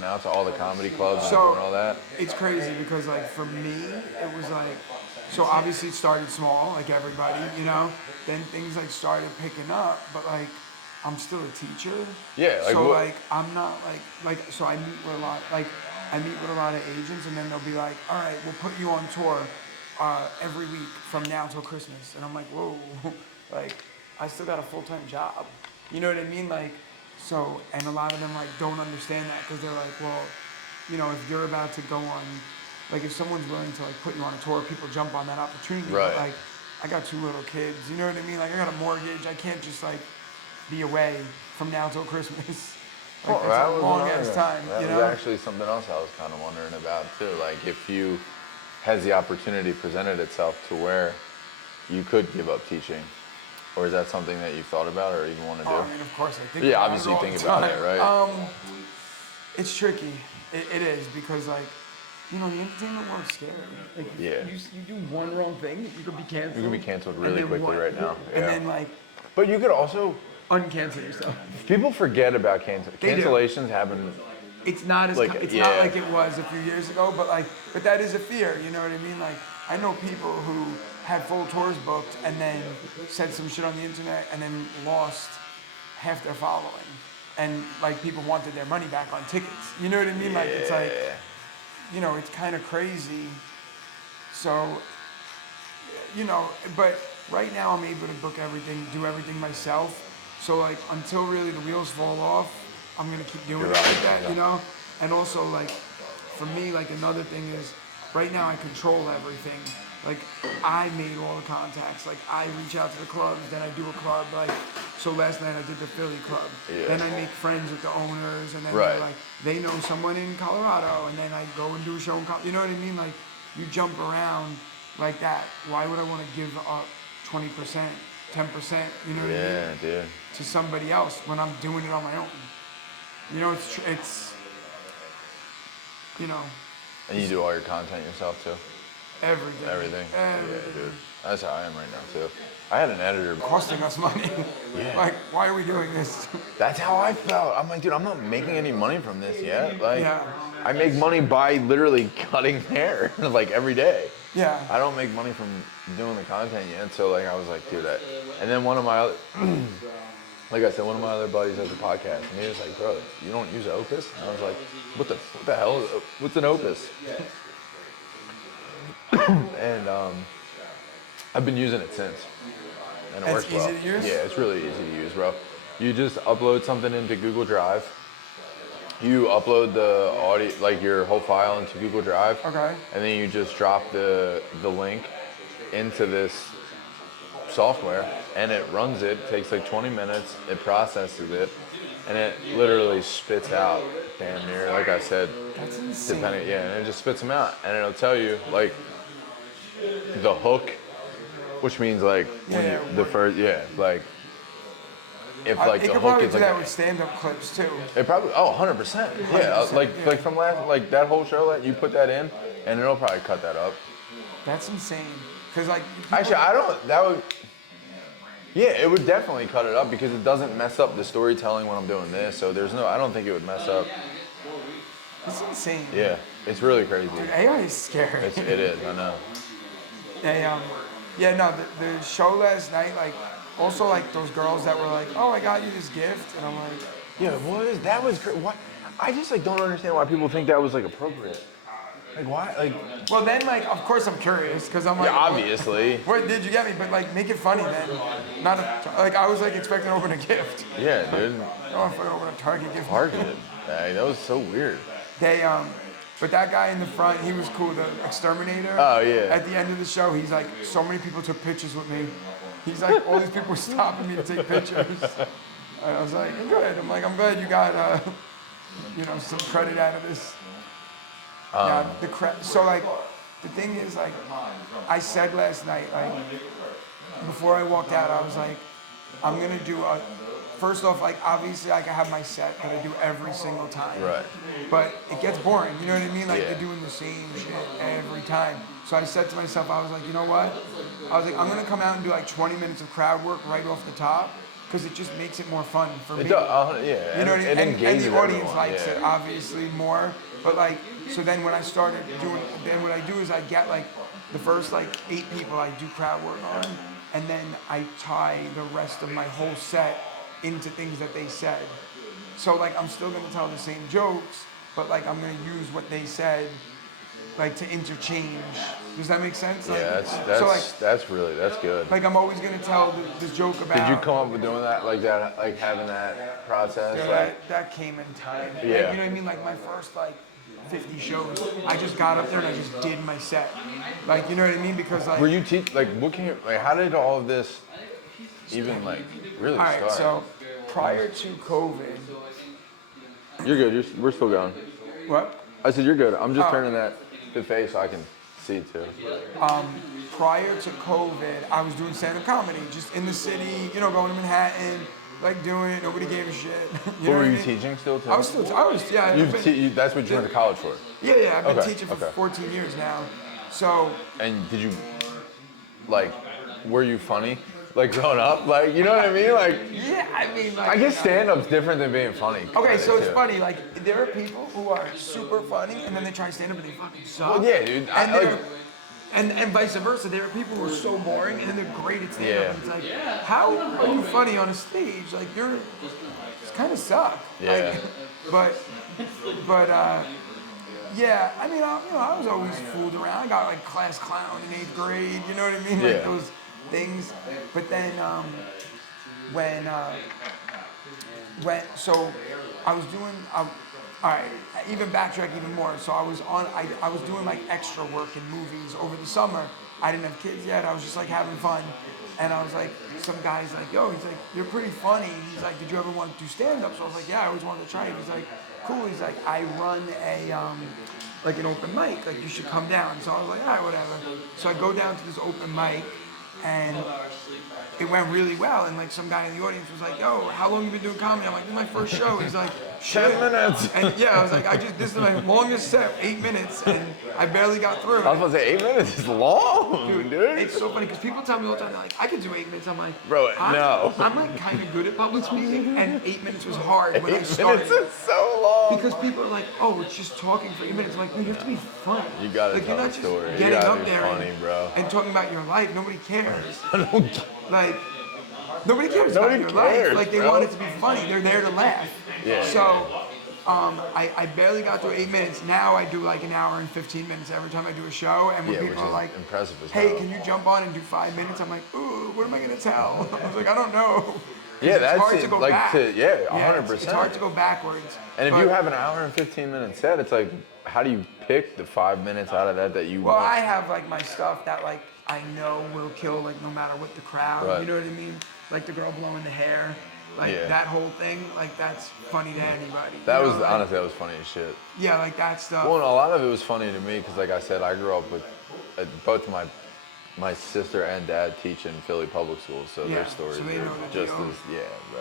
Now to all the comedy clubs and So doing all that. it's crazy because like for me, it was like, so obviously it started small, like everybody, you know. Then things like started picking up, but like I'm still a teacher. Yeah, like So what? like I'm not like so I meet with a lot I meet with a lot of agents, and then they'll be like, all right, we'll put you on tour every week from now till Christmas, and I'm like, whoa, like I still got a full-time job. You know what I mean? Like, so, and a lot of them like don't understand that because they're like, well, you know, if you're about to go on, like if someone's willing to like put you on a tour, people jump on that opportunity. But Right. like, I got 2 little kids. You know what I mean? Like I got a mortgage. I can't just like be away from now till Christmas. Like Well, that that's a was long another ass thing. time. That You was know? actually something else I was kind of wondering about too. Like if you has the opportunity presented itself to where you could give up teaching, or is that something that you thought about or even want to do? Oh, I mean, of course I think. Yeah, about obviously it you all think the about time. it, right? It's tricky. It is because like, you know, the entertainment world's scary. Like, Yeah. you do one wrong thing, you could be canceled. You can be canceled And really then quickly what? right now. And Yeah. then like But you could also, uncancel yourself. people forget about They do. cancellations happen. It's not as Like, it's yeah. not like it was a few years ago, but that is a fear. You know what I mean? Like I know people who had full tours booked and then said some shit on the internet and then lost half their following, and like people wanted their money back on tickets. You know what I mean? Like it's like, Yeah. you know, it's kind of crazy. So, you know, but right now I'm able to book everything, do everything myself. So like until really the wheels fall off, I'm gonna keep doing it right, like that, yeah. you know. And also like for me, like another thing is right now I control everything. Like I made all the contacts. Like I reach out to the clubs, then I do a club. Like so last night I did the Philly club. Yeah. Then I make friends with the owners, and then Right. they're like they know someone in Colorado, and then I go and do a show in Colorado. You know what I mean? Like you jump around like that. Why would I want to give up 20%, 10%? You know what I mean? Yeah, dude. To somebody else when I'm doing it on my own. You know, it's you know, And you do all your content yourself too? everything. Everything? Yeah, Everything. dude. That's how I am right now too. I had an editor. Costing us money. Yeah. Like, why are we doing this? That's how I felt. I'm like, dude, I'm not making any money from this yet. Like, Yeah. I make money by literally cutting hair, like every day. Yeah. I don't make money from doing the content yet. So like, I was like, dude, and then one of my other, like I said, one of my other buddies has a podcast, and he was like, bro, you don't use Opus? And I was like, what the hell? What's an Opus? And I've been using it since, and it It's works well. easy to use? Yeah, it's really easy to use, bro. You just upload something into Google Drive. You upload the audio, like your whole file, into Google Drive. Okay. And then you just drop the link into this software, and it runs it. Takes like 20 minutes. It processes it, and it literally spits out damn near, like I said, That's insane. depending, yeah, and it just spits them out, and it'll tell you like the hook, which means like when Yeah, the first, yeah, like if like it the could hook probably is do like that with stand-up clips too. it probably 100%, yeah, 100%, like yeah. from last, like that whole show, that you put that in, and it'll probably cut that up. That's insane. Cause like people- Actually, I don't. That would. Yeah, it would definitely cut it up because it doesn't mess up the storytelling when I'm doing this. So there's no. I don't think it would mess up. it's insane. Yeah, it's really crazy. AI is scary. It is. I know. Yeah, no, the show last night, like, also like those girls that were like, oh, I got you this gift, and I'm like, Yeah, that was great. What? I just like don't understand why people think that was like appropriate. Like why? Like well, then like, of course I'm curious, because I'm like, yeah, obviously. what did you get me? But like, make it funny then. Not like I was like expecting to open a gift. Yeah, dude. I don't want to open a Target gift. Target. That was so weird. They but that guy in the front, he was cool. The exterminator. Oh, yeah. At the end of the show, he's like, so many people took pictures with me. He's like, all these people were stopping me to take pictures. And I was like, good. I'm like, I'm glad you got you know, some credit out of this. Yeah, so like, the thing is like, I said last night, like, before I walked out, I was like, I'm gonna do a. First off, like obviously, like I have my set that I do every single time. Right. But it gets boring. You know what I mean? Like Yeah. they're doing the same shit every time. So I said to myself, I was like, you know what? I was like, I'm gonna come out and do like 20 minutes of crowd work right off the top, because it just makes it more fun for me. It does, yeah. You know what I mean? It And engages the audience everyone, likes yeah. it obviously more. But like, so then when I started doing, then what I do is I get like the first like 8 people I do crowd work on, and then I tie the rest of my whole set into things that they said. So like I'm still gonna tell the same jokes, but like I'm gonna use what they said, like to interchange. Does that make sense? Like, Yeah, so like, that's good. like I'm always gonna tell this joke about. Did you come up with doing that, like having that process? Yeah, that came in time. Like, Yeah. you know what I mean? Like my first like 50 shows, I just got up there and I just did my set. Like, you know what I mean? Because like. Were you how did all of this even like really All right, start? so prior to COVID, You're good. We're still going. what? I said you're good. I'm just Oh. turning that to face so I can see too. Prior to COVID, I was doing stand-up comedy, just in the city, you know, going to Manhattan, like doing it. Nobody gave a shit. What were you teaching still too? I was, yeah. That's what you went to college for. Yeah, I've been Okay, teaching for okay. 14 years now. So, And did you, like, were you funny? Like growing up? Like, you know what I mean? Like, yeah, I mean, like. I guess stand-up's different than being funny. Okay, so it's too. funny. Like there are people who are super funny, and then they try stand up and they fucking suck. Well, yeah, dude. And vice versa. There are people who are so boring, and then they're great at stand up. Yeah. And it's like, how are you funny on a stage? Like it's kind of suck. Yeah. Like, but yeah. I mean, I was always fooled around. I got like class clown in 8th grade. You know what I mean? Like Yeah. those things. But then so I was doing. All right, even backtrack even more. So I was doing like extra work in movies over the summer. I didn't have kids yet. I was just like having fun, and I was like, some guy's like, yo, he's like, you're pretty funny. He's like, did you ever want to do stand up? So I was like, yeah, I always wanted to try it. He's like, cool. He's like, I run a like an open mic. Like you should come down. So I was like, all right, whatever. So I go down to this open mic, and it went really well. And like some guy in the audience was like, yo, how long you been doing comedy? I'm like, this is my first show. He's like, 10 minutes. And yeah, I was like, this is my longest set, 8 minutes, and I barely got through. I was about to say 8 minutes is long, dude. It's so funny because people tell me all the time, they're like, I could do 8 minutes. I'm like, Bro, no. I'm like kind of good at public speaking, and 8 minutes was hard when I started. 8 minutes is so long. Because people are like, oh, it's just talking for 8 minutes. I'm like, no, you have to be funny. You gotta like, tell you're a not just story. You getting gotta up be there funny, bro. and talking about your life. Nobody cares. I don't get- Like, nobody cares Nobody about your cares, life. Like, they bro. want it to be funny. They're there to laugh. Yeah. So, I barely got through 8 minutes. Now I do like an hour and 15 minutes every time I do a show. And when Yeah, which people are is like, impressive as hey, hell. can you jump on and do 5 minutes? I'm like, ooh, what am I going to tell? I was like, I don't know. Yeah, It's that's hard it. to go Like, back. 100%. It's hard to go backwards. And if but- you have an hour and 15 minute set, it's like, how do you pick the 5 minutes out of that you Well, want? I have like my stuff that like I know will kill like no matter what the crowd. Right. You know what I mean? Like the girl blowing the hair, like Yeah. that whole thing. Like that's funny to anybody. That you was, know, like, honestly, that was funny as shit. Yeah, like that stuff. Well, and a lot of it was funny to me because, like I said, I grew up with both my sister and dad teach in Philly public schools, so Yeah, their stories so they are know the just deal. as, yeah, bro.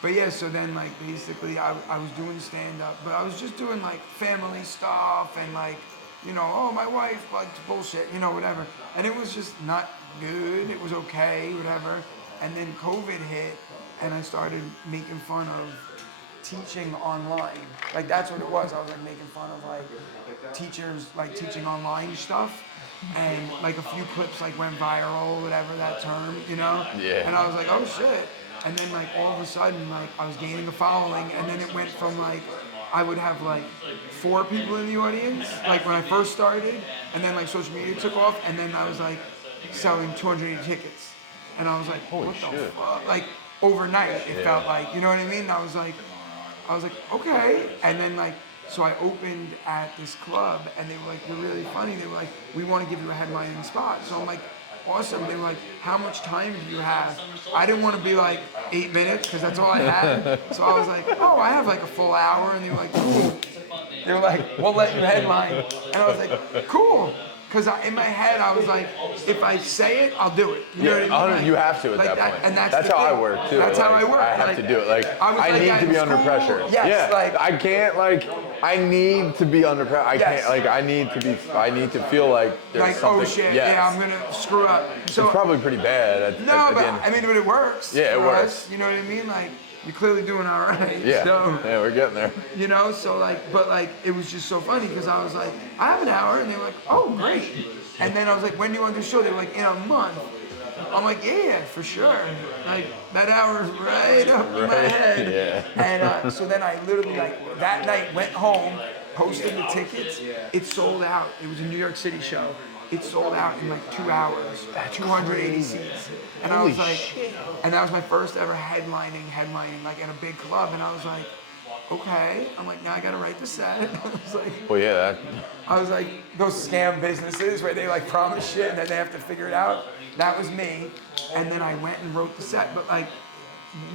But yeah, so then like basically I was doing stand up, but I was just doing like family stuff and like, you know, oh my wife likes bullshit, you know, whatever. And it was just not good. It was okay, whatever. And then COVID hit and I started making fun of teaching online. Like that's what it was. I was like making fun of like teachers like teaching online stuff. And like a few clips like went viral, whatever that term, you know? Yeah. And I was like, oh shit. And then like all of a sudden like I was gaining a following and then it went from like I would have like 4 people in the audience like when I first started and then like social media took off and then I was like selling 280 tickets and I was like Holy what the shit. fuck, like overnight it felt like, you know what I mean? And I was like okay, and then like so I opened at this club and they were like, you're really funny. They were like, we want to give you a headlining spot. So I'm like, awesome. They were like, how much time do you have? I didn't want to be like 8 minutes because that's all I had. So I was like, oh, I have like a full hour. And they were like, cool. They were like, we'll let you headline. And I was like, cool. Because in my head, I was like, if I say it, I'll do it. You know what I mean? You have to at like that point. And that's how the I thing. work too. That's how I work. I have like, to do it. Like I was I like need that to be in under school. pressure. Yes, yeah, like I can't like I need to be under pressure. I Yes. can't, like, I need to feel like there's Like, something. oh shit, yes. yeah, I'm gonna screw up. So It's probably pretty bad at no, the but end. I mean, but it works. Yeah, it for works. us, you know what I mean? Like, you're clearly doing all right. Yeah, So, yeah, we're getting there. you know, so like, but like, it was just so funny because I was like, I have an hour, and they were like, oh, great. And then I was like, when do you want to do the show? They were like, in a month. I'm like, yeah, for sure. Like, that hour's right up in my Right, head. yeah. And so then I literally, like, that night went home, posted the tickets. It sold out. It was a New York City show. It sold out in like 2 hours, 280 seats. And I was Holy like, shit. and that was my first ever headlining like at a big club. And I was like, okay. I'm like, now I gotta write the set. I was like, Well, yeah, I was like, those scam businesses where they like promise shit and then they have to figure it out. That was me. And then I went and wrote the set. But like,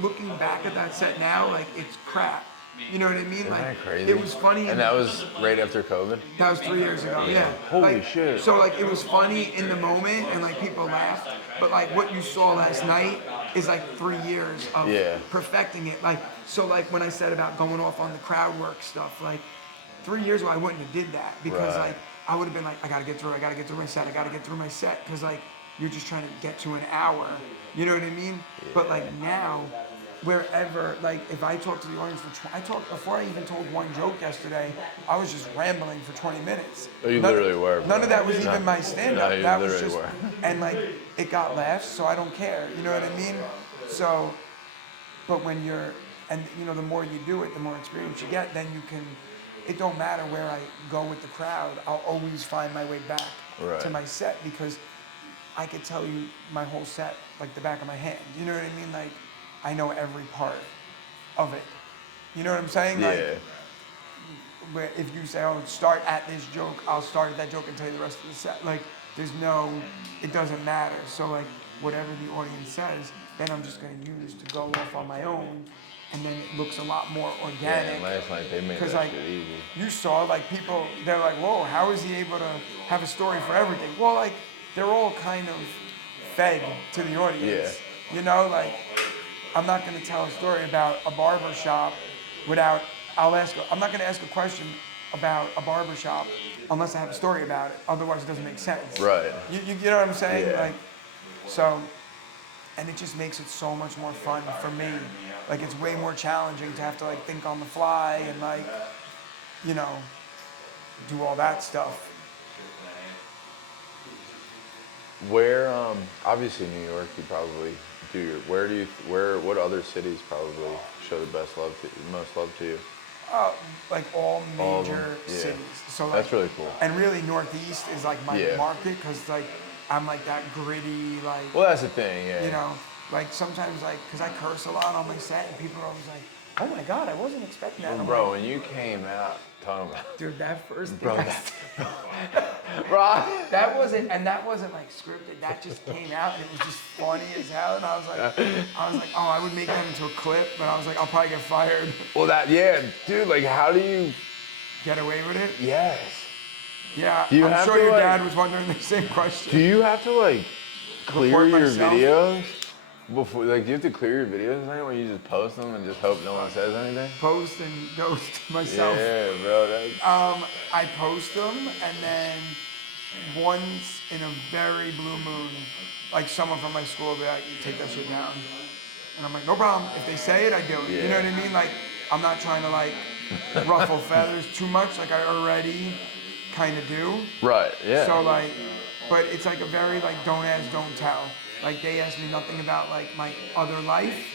looking back at that set now, like it's crap. You know what I mean? isn't Like, that crazy? it was funny. And that was right after COVID? That was 3 years ago, yeah. Holy Like, shit. So like it was funny in the moment and like people laughed, but like what you saw last night is like 3 years of Yeah. perfecting it. Like so like when I said about going off on the crowd work stuff, like 3 years ago I wouldn't have did that because Right. like I would have been like I gotta get through my set, I gotta get through my set because like you're just trying to get to an hour. You know what I mean? Yeah. But like now, wherever, like if I talk to the audience I talked before I even told one joke yesterday, I was just rambling for 20 minutes. Oh, you literally were. None of that was even my stand-up. No, you that was literally just, were. and like it got laughs, so I don't care. You know what I mean? So, but when you're, and you know, the more you do it, the more experience you get. Then you can. It don't matter where I go with the crowd. I'll always find my way back to my set because I could tell you my whole set like the back of my hand. You know what I mean? Like I know every part of it. You know what I'm saying? Yeah. Like, where if you say, oh, start at this joke, I'll start at that joke and tell you the rest of the set. Like, there's no, it doesn't matter. So like, whatever the audience says, then I'm just gonna use to go off on my own, and then it looks a lot more organic. Yeah, last night they made that like, shit easy. you saw like people, they're like, whoa, how is he able to have a story for everything? Well, like, they're all kind of fed to the audience. Yeah. You know, like, I'm not gonna tell a story about a barber shop without, I'm not gonna ask a question about a barber shop unless I have a story about it. Otherwise it doesn't make sense. Right. You know what I'm saying? Yeah. Like, so, and it just makes it so much more fun for me. Like it's way more challenging to have to like think on the fly and like, you know, do all that stuff. Where, obviously New York, you probably do your, what other cities probably show the most love to you? Like all major yeah. cities. So like, that's really cool. And really Northeast is like my market because like I'm like that gritty like. Well, that's the thing, yeah. You know, like sometimes like because I curse a lot on my set and people are always like, oh my god, I wasn't expecting that. Well, bro, when you came out talking about, dude, that first thing bro, that wasn't like scripted. That just came out and it was just funny as hell. And I was like, oh, I would make that into a clip, but I was like, I'll probably get fired. Well, dude, like, how do you get away with it? Yes. Yeah, I'm sure your dad was wondering the same question. Do you have to like clear Report your myself? videos before? Like, do you have to clear your videos or something, where you just post them and just hope no one says anything? Post and ghost myself. Yeah, bro. That's... I post them and then once in a very blue moon, like someone from my school will be like, you take that shit down. And I'm like, no problem. If they say it, I do it. Yeah. You know what I mean? Like, I'm not trying to like ruffle feathers too much. Like I already kind of do. Right, yeah. So like, but it's like a very like don't ask, don't tell. Like they ask me nothing about like my other life,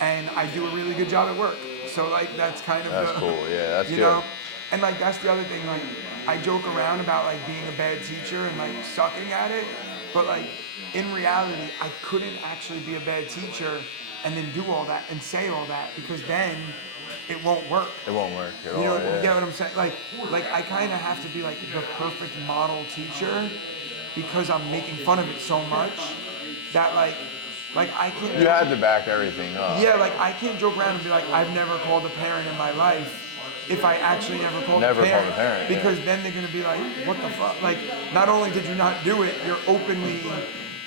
and I do a really good job at work. So like that's kind of that's cool. Yeah, that's you good. know, and like that's the other thing. Like I joke around about like being a bad teacher and like sucking at it, but like in reality, I couldn't actually be a bad teacher and then do all that and say all that because then it won't work. It won't work at all. You know, yeah. you get what I'm saying? Like I kind of have to be like the perfect model teacher because I'm making fun of it so much that like I can't. You had to back everything up. Yeah, like I can't joke around and be like, I've never called a parent in my life if I actually never called a parent. Because then they're gonna be like, what the fuck? Like, not only did you not do it, you're openly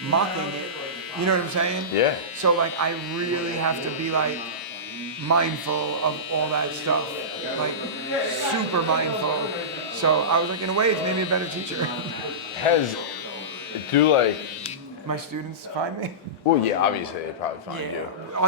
mocking it. You know what I'm saying? Yeah. So like I really have to be like mindful of all that stuff, like super mindful. So I was like, in a way, it's made me a better teacher. Has do like My students find me. well, yeah, obviously they probably find Yeah.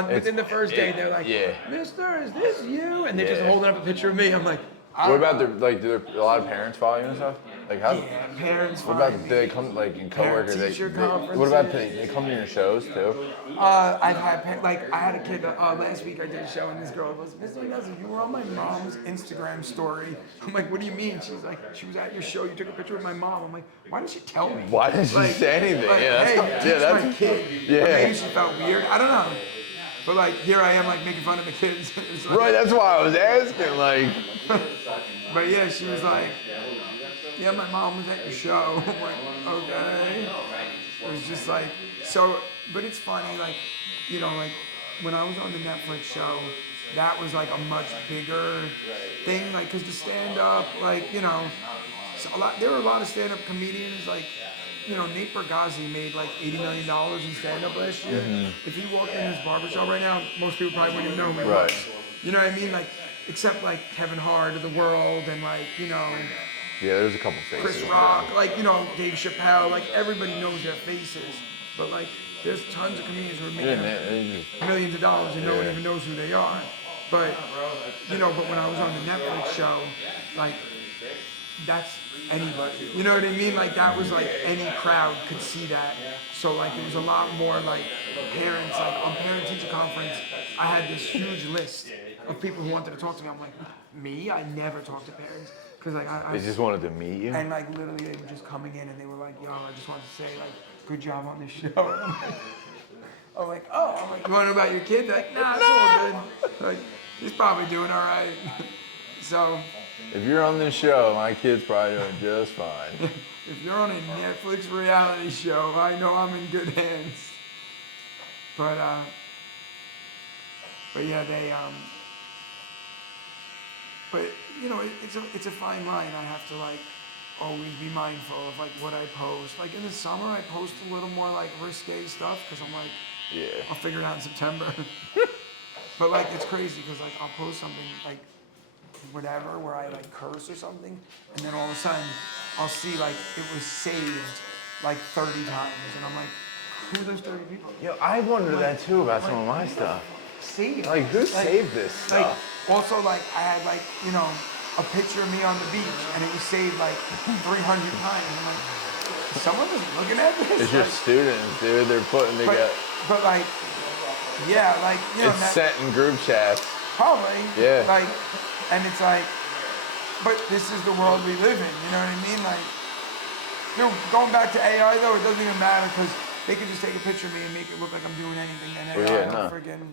you. Within the first day, they're like, yeah. "Mister, is this you?" And they're just Yeah. holding up a picture of me. I'm like, I What don't about know. do there a lot of parents follow you and stuff? Like how? Yeah, parents What find about me. do they come like in coworkers? Parent-teacher What about conferences. they come to your shows too? I've had I had a kid last week. I did a show and this girl goes, "Mr. Ignazzi, you were on my mom's Instagram story." I'm like, "What do you mean?" She's like, "She was at your show. You took a picture with my mom." I'm like, "Why didn't she tell me?" Why didn't she say anything? Like, Yeah, hey, that's- teach yeah, that's- my kid. yeah. Or maybe she felt weird. I don't know. But like here I am like making fun of the kids. It's like- Right, that's why I was asking. Like, But yeah, she was like, "Yeah, my mom was at your show." I'm like, "Okay." It was just like so, but it's funny, like, like when I was on the Netflix show, that was like a much bigger thing, like, cause the stand up, like, so there were a lot of stand up comedians, like, Nate Bargatze made like $80 million in stand up last year. If he walked in his barbershop right now, most people probably wouldn't even know who he Right. was. You know what I mean? Like, except like Kevin Hart of the world and like, yeah, there's a couple faces. Chris Rock, like, Dave Chappelle, like everybody knows their faces. But like there's tons of comedians who are Yeah, making millions of dollars and no one Yeah. even knows who they are. But but when I was on the Netflix show, like that's anybody. You know what I mean? Like that was like any crowd could see that. So like there was a lot more like parents, like on parent teacher conference, I had this huge list of people who wanted to talk to me. I'm like, me? I never talk to parents. Cause like I They just wanted to meet you. and like literally they were just coming in and they were like, "Yo, I just wanted to say like, good job on this show." I'm like, "Oh," I'm like, "You want to know about your kid?" They're like, "Nah, it's all good." Like, he's probably doing all right. So, If you're on this show, my kid's probably doing just fine. if you're on a Netflix reality show, I know I'm in good hands. But yeah, but it's a fine line. I have to like always be mindful of like what I post. Like in the summer, I post a little more like risque stuff because I'm like, Yeah. I'll figure it out in September. But like it's crazy because like I'll post something like whatever where I like curse or something, and then all of a sudden I'll see like it was saved like 30 times, and I'm like, who are those 30 people? Yo, I wonder that too about some of my stuff. Saved. Like, who saved this Like stuff? also like I had like a picture of me on the beach, and it was saved like 300 times. I'm like, someone was looking at this. It's your Like, students, dude. They're putting together. but like, yeah, like It's sent in group chats. probably. Yeah. Like, and it's like, but this is the world we live in. You know what I mean? Like, going back to AI though, it doesn't even matter because they can just take a picture of me and make it look like I'm doing anything, and AI Well, yeah, will no. friggin',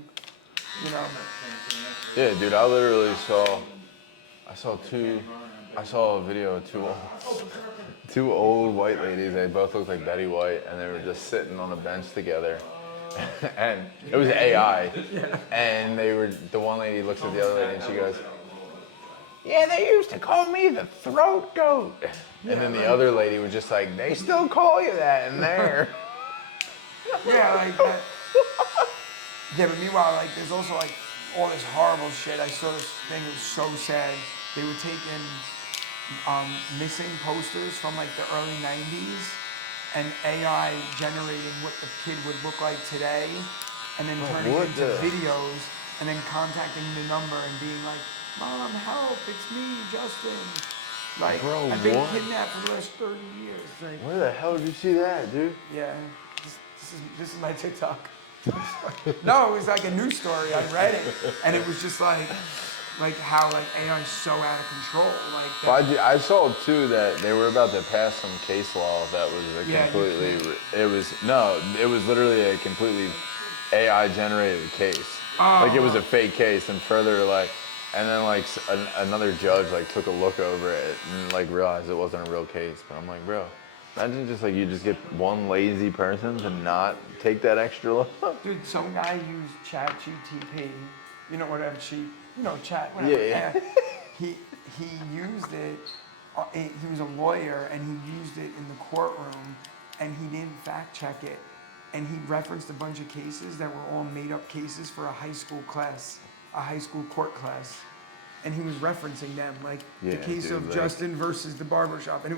Yeah, dude. I literally saw a video of two old white ladies. They both looked like Betty White, and they were just sitting on a bench together. And it was AI. And the one lady looks at the other lady and she goes, "Yeah, they used to call me the throat goat." And then the other lady was just like, "They still call you that in there." Yeah, like that. Yeah, but meanwhile, like, there's also like all this horrible shit. I saw this thing that was so sad. They were taking missing posters from like the early 90s and AI generating what the kid would look like today, and then turning what it into the- videos, and then contacting the number and being like, "Mom, help! It's me, Justin." Like, Bro, I've been what? kidnapped for the last 30 years. Like, Where the hell did you see that, dude? yeah, this is my TikTok. No, it was like a news story. I read it, and it was just like how like AI is so out of control. Like that, I saw too that they were about to pass some case law that was a Yeah, completely. It was literally a completely AI generated case. Like it was a fake case, and further like, and then like another judge like took a look over it and like realized it wasn't a real case. But I'm like, bro, imagine just like you just get one lazy person to not take that extra look. dude, some guy used ChatGPT, whatever chat, Yeah, whatever. yeah. He used it. He was a lawyer, and he used it in the courtroom, and he didn't fact check it, and he referenced a bunch of cases that were all made up cases for a high school class. a high school court class, and he was referencing them, like the Yeah, case dude, of like- Justin versus the barbershop, and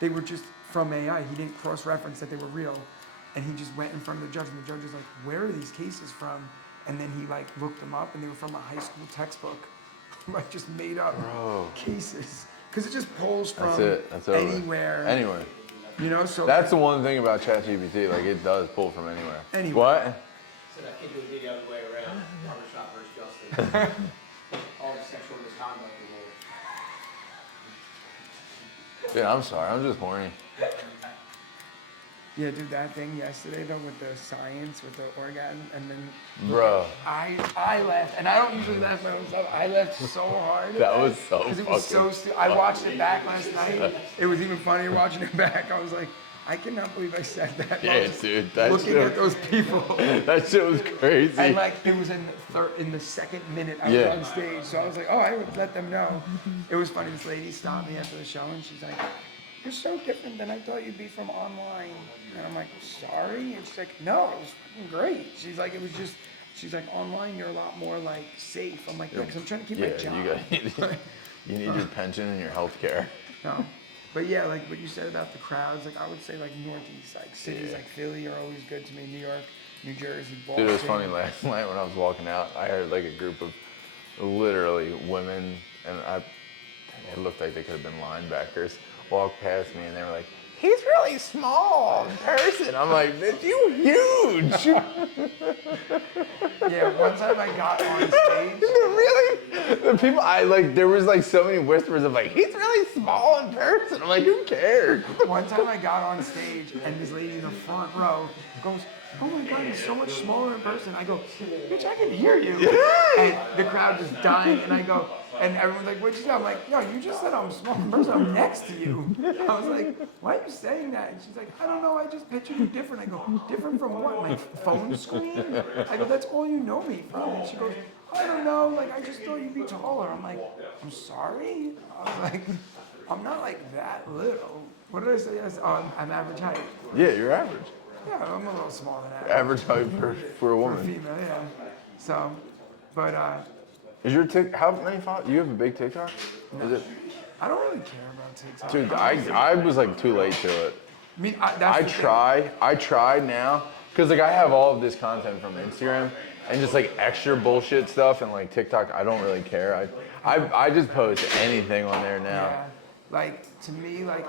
they were just from AI. He didn't cross-reference that they were real, and he just went in front of the judge, and the judge was like, "Where are these cases from?" And then he like looked them up, and they were from a high school textbook, like just made up cases, because it just pulls from That's it. That's over. anywhere. Anywhere. You know, so That's the one thing about ChatGPT. Like it does pull from anywhere. Anywhere. What? So that kid would be the other way around. Barbershop versus Justin. All the sexual misconduct in Dude, I'm sorry. I'm just horny. yeah, dude, that thing yesterday though with the science, with the orgasm, and then Bro. I laughed, and I don't usually laugh my own stuff. I laughed so hard. That was so Because it was so fucking stupid. I watched it back last night. It was even funnier watching it back. I was like, I cannot believe I said that. I Yeah, was dude. That looking shit, at those people. that shit was crazy. And like it was in the second minute I was Yeah. on stage, so I was like, oh, I would let them know. It was funny. This lady stopped me after the show, and she's like, "You're so different than I thought you'd be from online." And I'm like, "Sorry," and she's like, "No, it was fucking great." She's like, "It was just." She's like, "Online, you're a lot more like safe." I'm like, "Yeah, because I'm trying to keep my job." You need your pension and your health care. No. But yeah, like what you said about the crowds, like I would say like Northeast, like cities like Philly are always good to me, New York, New Jersey, Boston. Dude, it was funny last night when I was walking out. I heard like a group of literally women, and it looked like they could have been linebackers, walk past me, and they were like, "He's really small in person." I'm like, "Bitch, you huge." Yeah, one time I got on stage. Really? The people there was like so many whispers of like, "He's really small in person." I'm like, who cares? One time I got on stage and this lady in the front row goes, "Oh my God, he's so much smaller in person." I go, "Bitch, I can hear you." And the crowd was dying, and I go, and everyone's like, "What'd you say?" I'm like, "No, you just said I'm small in person. I'm next to you." I was like, "Why are you saying that?" And she's like, "I don't know. I just pictured you different." I go, "Different from what? My phone screen?" I go, "That's all you know me from." And she goes, "I don't know. Like, I just thought you'd be taller." I'm like, "I'm sorry." I was like, "I'm not like that little." What did I say? I'm average height. Yeah, you're average. Yeah, I'm a little smaller than average. Average height for a For a woman. female, yeah. So, but Is your how many followers? You have a big TikTok? Is it? I don't really care about TikTok. Dude, I was like too late to it. I mean, that's I the thing. try now, cause like I have all of this content from Instagram and just like extra bullshit stuff, and like TikTok, I don't really care. I just post anything on there now. Yeah, like to me, like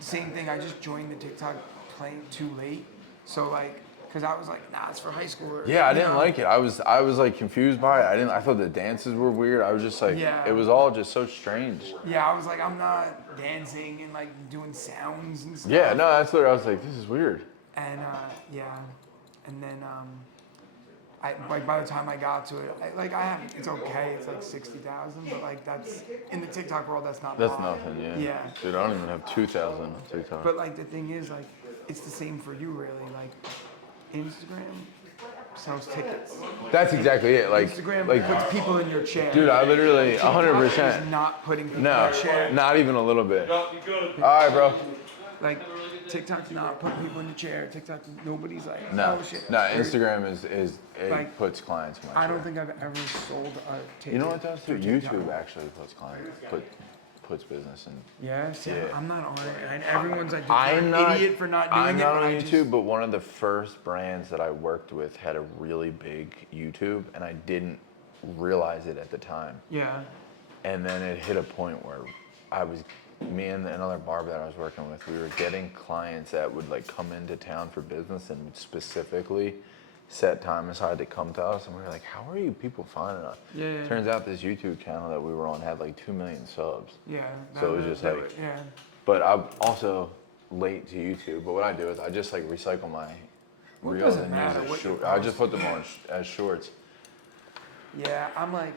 same thing. I just joined the TikTok playing too late, so like, cause I was like, nah, it's for high schoolers. Yeah, I you didn't know? like it. I was like confused by it. I thought the dances were weird. I was just like, Yeah. it was all just so strange. Yeah, I was like, I'm not dancing and like doing sounds and stuff. Yeah, no, that's what I was like. This is weird. And yeah, and then I like by the time I got to it, it's okay. It's like 60,000, but like that's in the TikTok world, that's not. That's bad. nothing. Yeah. Yeah. Dude, I don't even have 2,000 on TikTok. But like the thing is, like it's the same for you, really. Like Instagram sells tickets. That's exactly it. Like, Instagram like, puts people in your chair. dude, I literally TikTok 100%. is not putting people in No, your chair. not even a little bit. All right, bro. Like TikTok's not putting people in the chair. TikTok, nobody's like, No, oh shit. no. Instagram is it Like, puts clients in my I don't chair. think I've ever sold a ticket. You know what does too? through TikTok. YouTube actually puts clients, puts business in. Yeah, see, Yeah. I'm not on it. And everyone's like, I'm you're not an idiot for not doing I'm it. not but on I YouTube, just- but one of the first brands that I worked with had a really big YouTube, and I didn't realize it at the time. Yeah. And then it hit a point where me and another barber that I was working with, we were getting clients that would like come into town for business and would specifically set time aside to come to us, and we were like, how are you people finding us? Yeah. Turns out this YouTube channel that we were on had like 2 million subs. Yeah. So it was just like- yeah. But I'm also late to YouTube, but what I do is I just like recycle my Well, it reels doesn't and matter use what as you short. I post. just put them on as shorts. Yeah, I'm like.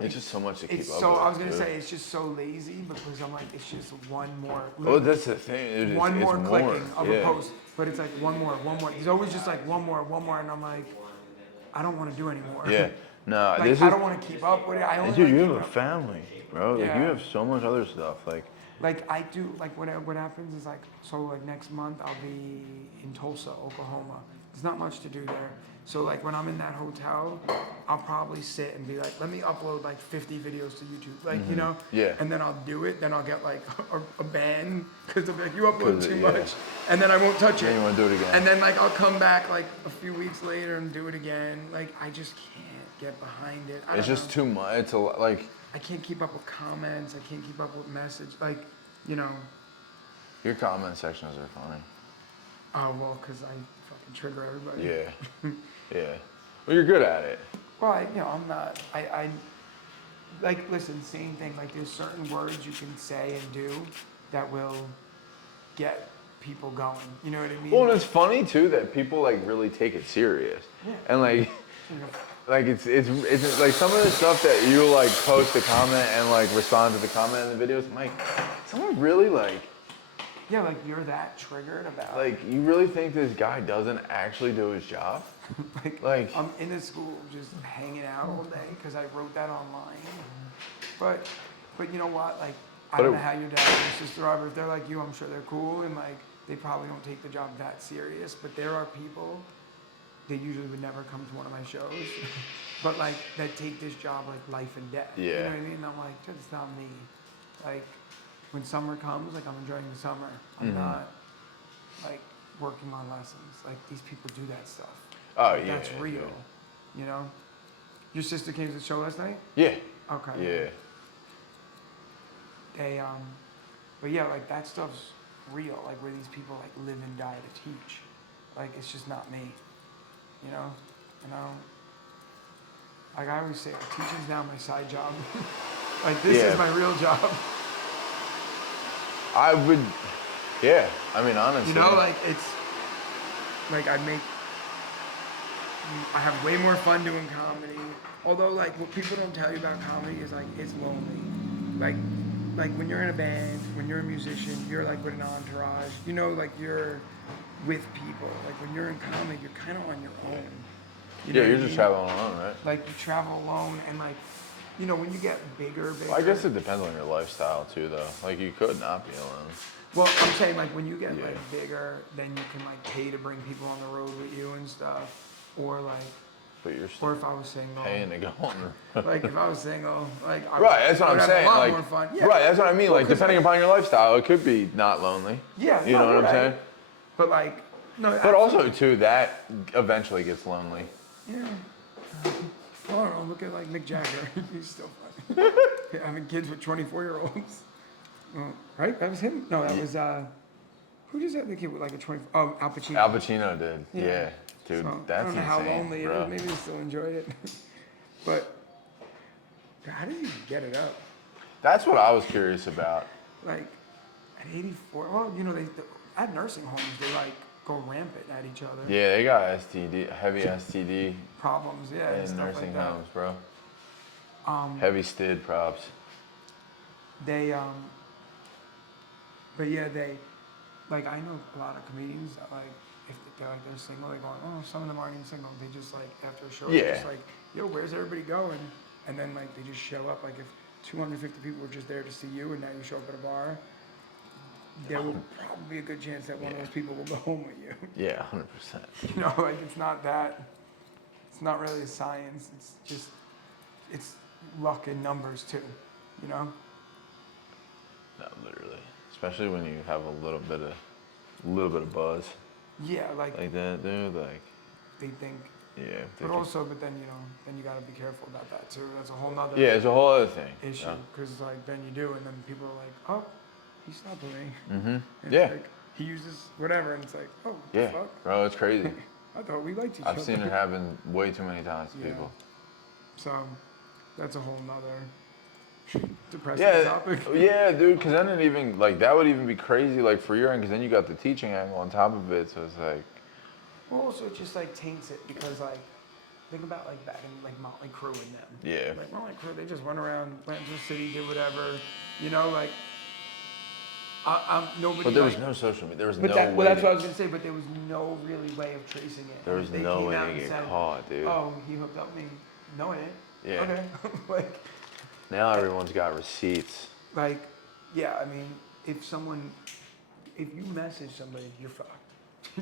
It's just so much to keep It's up so with. I was gonna too. say it's just so lazy because I'm like it's just one more. Oh, that's the thing. It's one more clicking of yeah. a post, but it's like one more. There's always just like one more, and I'm like, I don't want to do anymore. Yeah. No, Like this I is. don't want to keep up with it. I only Dude, like you keep have a up. family, bro. Like Yeah. you have so much other stuff. Like I do. Like what happens is like so like next month I'll be in Tulsa, Oklahoma. There's not much to do there. So like when I'm in that hotel, I'll probably sit and be like, let me upload like 50 videos to YouTube, like you know. Yeah. And then I'll do it. Then I'll get like a ban because they'll be like, you upload 'Cause too yeah. much, and then I won't touch it. Then you wanna do it again. And then like I'll come back like a few weeks later and do it again. Like I just can't get behind it. I It's don't just know. too much. It's a lot, like I can't keep up with comments. I can't keep up with message. Like, you know. your comment sections are funny. Oh well, because I fucking trigger everybody. Yeah. Yeah. Well, you're good at it. Well, I'm not. I like listen. Same thing. Like there's certain words you can say and do that will get people going. You know what I mean? Well, and it's funny too that people like really take it serious, and like, like it's like some of the stuff that you like post a comment and like respond to the comment in the videos. I'm like, someone really like. Yeah, like you're that triggered about. Like, you really think this guy doesn't actually do his job? like I'm in a school just hanging out all day because I wrote that online. But you know what? Like I don't know how your dad and your sister are, but if they're like you, I'm sure they're cool and like they probably don't take the job that serious. But there are people that usually would never come to one of my shows, but like that take this job like life and death. You know what I mean? And I'm like, dude, it's not me. Like when summer comes, like I'm enjoying the summer. I'm not like working on lessons. Like these people do that stuff. Oh Like, yeah. that's real. Yeah. You know? Your sister came to the show last night? Yeah. Okay. Yeah. They but yeah, like that stuff's real. Like where these people like live and die to teach. Like it's just not me. You know? Like I always say, teaching's now my side job. Like this is my real job. I would, yeah. I mean, honestly. You know, like it's like I have way more fun doing comedy. Although, like what people don't tell you about comedy is like it's lonely. Like when you're in a band, when you're a musician, you're like with an entourage. You know, like you're with people. Like when you're in comedy, you're kind of on your own. You know Yeah, you're what I just mean? traveling alone, right? Like you travel alone, and like you know when you get bigger. Well, I guess it depends on your lifestyle too, though. Like you could not be alone. Well, I'm saying like when you get like bigger, then you can like pay to bring people on the road with you and stuff, or like, But you're or still if I was single, paying to go on. like if I was single, like Right, that's what I I'm would saying. have a lot Like, more fun. Yeah. right, that's what I mean. Well, Like, 'cause, depending upon your lifestyle, it could be not lonely. Yeah, You know what you're I'm right. saying? But like, no. But also too, that eventually gets lonely. Yeah. I don't know. Look at like Mick Jagger. He's still fun. Having kids with 24-year-olds. Right? That was him. No, that was who just had the kid with like a 20? Oh, Al Pacino. Al Pacino did. Yeah. Yeah, dude, So, that's I don't know how insane, lonely bro. it is. Maybe he still enjoyed it. But how did he get it up? That's what I was curious about. Like at 84. Well, you know, at nursing homes they like go rampant at each other. Yeah, they got STD, heavy STD Problems, yeah, and in stuff nursing like that. homes, bro. Heavy stid props. They but yeah, they like I know a lot of comedians that like if they're single, they go, oh, some of them aren't even single. They just like after a show, they're just like, yo, where's everybody going? And then like they just show up. Like if 250 people were just there to see you, and now you show up at a bar, there will probably be a good chance that one of those people will go home with you. Yeah, 100%. You know, like it's not that. It's not really a science. It's just it's luck and numbers too. You know. No, literally. Especially when you have a little bit of buzz Yeah, like that, dude. Like, they think. yeah. But also, but then you know, then you got to be careful about that too. That's a whole nother Yeah, it's a whole other thing. issue because like then you do, and then people are like, oh, he stopped with me. Mm-hmm. And Yeah. it's like, he uses whatever, and it's like, oh, the Yeah, fuck? bro, it's crazy. I thought we liked each other. I've seen it happen way too many times to Yeah. people. So that's a whole nother depressing Yeah, topic. yeah, dude. Because then it even like that would even be crazy like for your end. Because then you got the teaching angle on top of it. So it's like, Well, also it just like taints it because like think about like back in like Motley Crue and them. yeah, Like Motley Crue, they just went around, went to the city, did whatever, you know, like. Nobody. but there was like, no social media. There was But no that, way. well, that's what I was gonna say. But there was no really way of tracing it. There was They no came way out to and get said, caught, dude. Oh, he hooked up with me. No, I didn't. Yeah. Okay. like, Now everyone's got receipts. like, yeah. I mean, if you message somebody, you're fucked.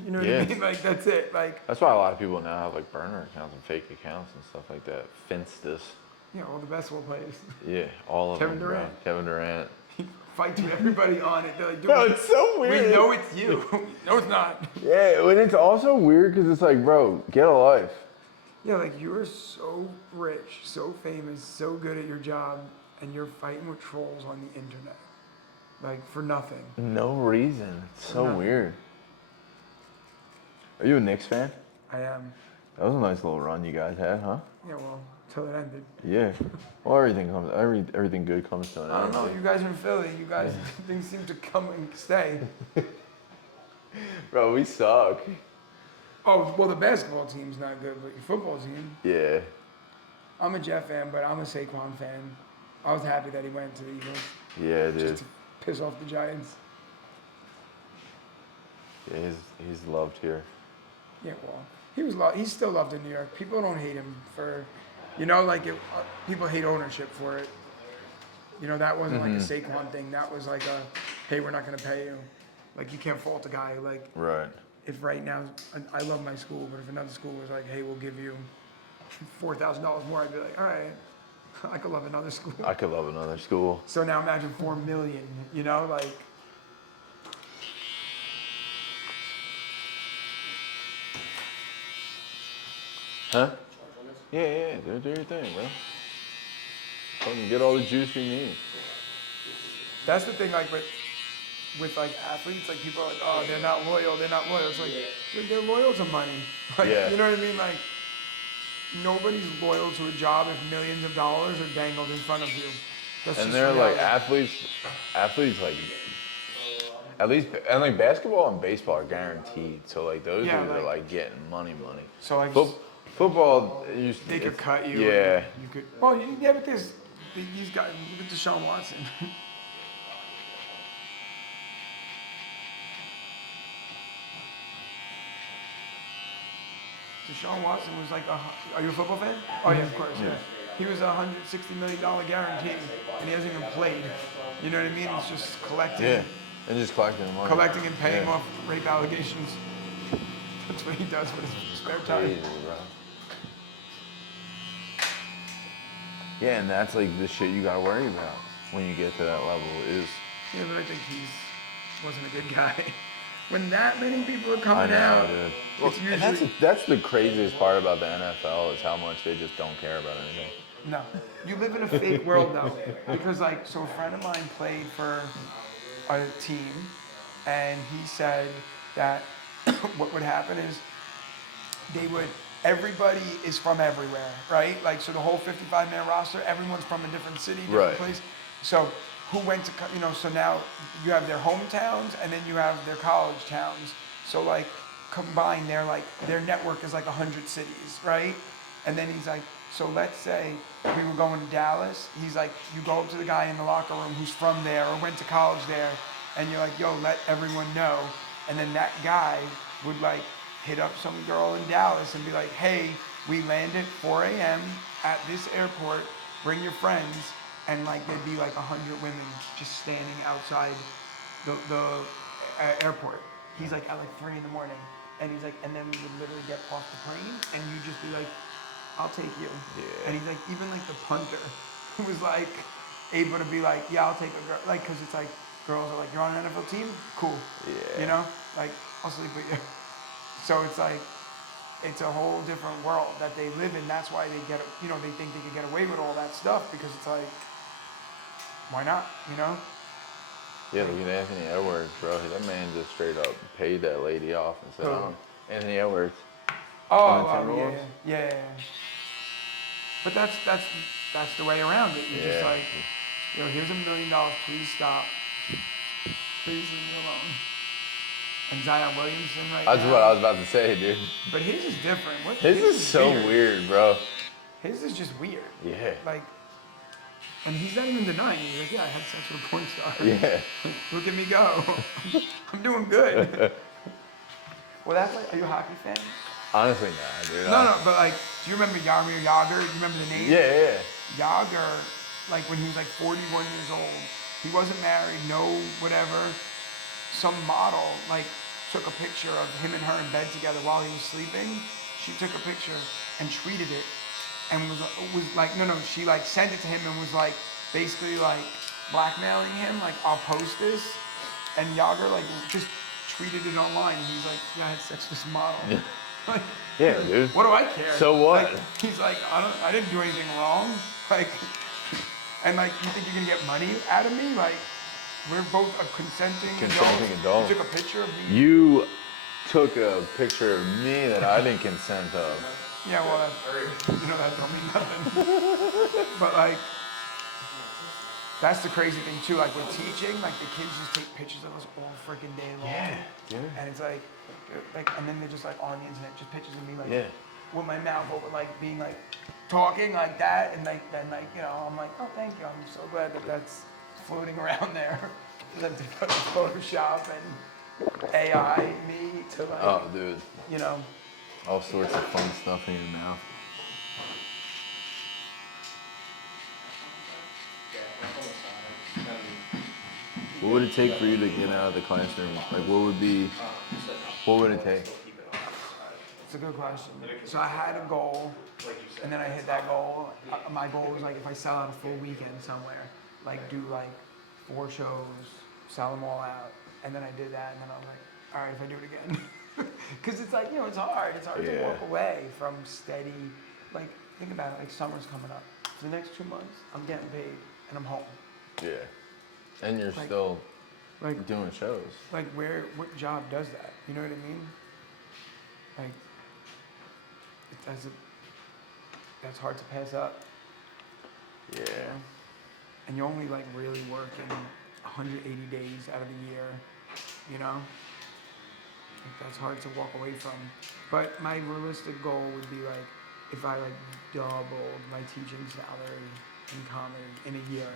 You know what Yeah. I mean? Like, that's it. Like, That's why a lot of people now have like burner accounts and fake accounts and stuff like that. Finstas. you know, all the basketball players. Yeah, all of Kevin them. Bro. Durant. Kevin Durant. Fight with everybody on it. They're like, dude, No, it's so weird. we know it's you. No, it's not. Yeah, and it's also weird because it's like, bro, get a life. Yeah, like you're so rich, so famous, so good at your job, and you're fighting with trolls on the internet. Like, for nothing. No reason. It's so Nothing. weird. Are you a Knicks fan? I am. That was a nice little run you guys had, huh? Yeah, well, till it ended. Yeah. Well, everything good comes to an end. I don't know, you guys are in Philly, you guys, things seem to come and stay. Bro, we suck. Oh, well, the basketball team's not good, but your football team. Yeah. I'm a Jeff fan, but I'm a Saquon fan. I was happy that he went to the Eagles. Yeah, dude. Just to piss off the Giants. Yeah, he's loved here. Yeah, well, he's still loved in New York. People don't hate him for, like people hate ownership for it. That wasn't like a Saquon thing. That was like a, hey, we're not gonna pay you. Like, you can't fault a guy. Like, Right. if right now, I love my school, but if another school was like, hey, we'll give you $4,000 more, I'd be like, all right, I could love another school. I could love another school. So now imagine 4 million. Like. Huh? Yeah, do your thing, bro. Fucking get all the juice you need. That's the thing, like, with like athletes, like, people are like, oh, they're not loyal. It's like, dude, they're loyal to money. Like, Yeah. you know what I mean? Like, nobody's loyal to a job if millions of dollars are dangled in front of you. That's And just they're like reality. athletes like, at least, and like basketball and baseball are guaranteed. So like those Yeah, dudes are like- like getting money. So, like, Football, they could cut you. Yeah. and You could. Well, yeah, but there's these guys. Look at Deshaun Watson. Deshaun Watson was like are you a football fan? Oh yeah, of course. Yeah. He was $160 million guarantee, and he hasn't even played. You know what I mean? He's just collecting. Yeah. And just collecting the money. Collecting and paying Yeah. off rape allegations. That's what he does with his spare time. Crazy, bro. Yeah, and that's like the shit you gotta worry about when you get to that level is. Yeah, but I think wasn't a good guy. When that many people are I coming know, out, dude. it's And usually that's the craziest part about the NFL is how much they just don't care about anything. no. You live in a fake world though, because like, so a friend of mine played for a team, and he said that what would happen is everybody is from everywhere, right? Like, so the whole 55-man roster, everyone's from a different city, different Right. place. So who went to, so now you have their hometowns and then you have their college towns. So like combined, their network is like 100 cities, right? And then he's like, so let's say we were going to Dallas. He's like, you go up to the guy in the locker room who's from there or went to college there, and you're like, yo, let everyone know. And then that guy would like hit up some girl in Dallas and be like, hey, we landed 4 a.m. at this airport, bring your friends. And like there'd be like 100 women just standing outside the airport. He's like at like 3 a.m, and he's like, and then we would literally get off the plane, and you'd just be like, I'll take you. Yeah. And he's like, even like the punter was like able to be like, yeah, I'll take a girl, like, cause it's like girls are like, you're on an NFL team, cool. Yeah. Like I'll sleep with you. So it's like, it's a whole different world that they live in. That's why they they think they can get away with all that stuff, because it's like, why not, Yeah, look at Anthony Edwards, bro. That man just straight up paid that lady off and said, Who? Anthony Edwards. Oh, Timberwolves? yeah. But that's the way around it. You're just Yeah. like, here's $1 million, please stop. Please leave me alone. And Zion Williamson right That's now. what I was about to say, dude. But his is different. His is so weird, bro. His is just weird. Yeah. Like, and he's not even denying it. He's like, yeah, I had sex with a porn star. Yeah. Look at me go. I'm doing good. Well, that's like, are you a hockey fan? Honestly, nah, dude. No, but like, do you remember Jaromir Jagr? Do you remember the name? Yeah. Jagr, like when he was like 41 years old, he wasn't married, no whatever, some model, like, took a picture of him and her in bed together while he was sleeping. She took a picture and tweeted it, and was like, no, she like sent it to him and was like, basically like blackmailing him, like I'll post this, and Yager like just tweeted it online. And he's like, yeah, I had sex with this model. Yeah. Like, Yeah, dude. what do I care? So what? Like, he's like, I didn't do anything wrong. Like, and like, you think you're gonna get money out of me? Like, we're both a consenting adults. You took a picture of me. You took a picture of me that I didn't consent of. Yeah, well, that don't mean nothing. But like, that's the crazy thing too. Like with teaching, like the kids just take pictures of us all freaking day long. Yeah, dude. And it's like, and then they're just like on the internet, just pictures of me like with my mouth open, like being like talking like that, and like then like I'm like, oh thank you, I'm so glad that that's floating around there. Then to put Photoshop and AI me to like, Oh, dude. All sorts of fun stuff in your mouth. What would it take for you to get out of the classroom? Like, what would it take? It's a good question. So I had a goal, and then I hit that goal. My goal was like if I sell out a full weekend somewhere, like do like 4 shows, sell them all out, and then I did that, and then I was like, all right, if I do it again, because it's like it's hard. It's hard to walk away from steady. Like think about it. Like summer's coming up. For the next 2 months, I'm getting paid, and I'm home. Yeah. And you're Like- still Like doing shows. like what job does that? You know what I mean? Like that's hard to pass up. Yeah. And you only like really working 180 days out of the year, Like, that's hard to walk away from. But my realistic goal would be like if I like doubled my teaching salary in comedy in a year,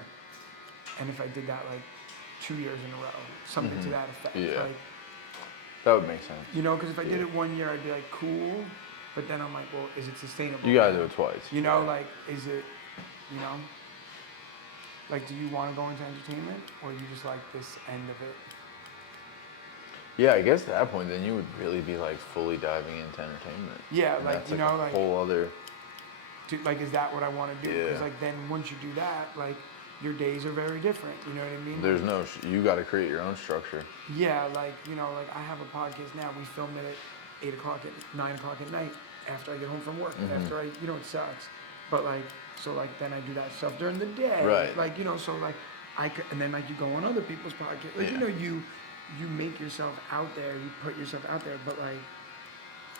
and if I did that like 2 years in a row, something to that effect. Yeah. Like, That would make sense. because if I did it 1 year, I'd be like cool, but then I'm like, well, is it sustainable? You gotta do it twice. Like, is it, like, do you want to go into entertainment, or you just like this end of it? Yeah, I guess at that point, then you would really be like fully diving into entertainment. Yeah, And like, that's like a like, whole other. like, is that what I want to do? Because Yeah. like, then once you do that, like, your days are very different. You know what I mean? There's no. You got to create your own structure. Yeah, like, like I have a podcast now. We film it at 8 o'clock at 9 o'clock at night after I get home from work. After I, it sucks. But like, so like then I do that stuff during the day. Right. Like, so like I could, and then like you go on other people's podcasts. Like, you make yourself out there. You put yourself out there. But like,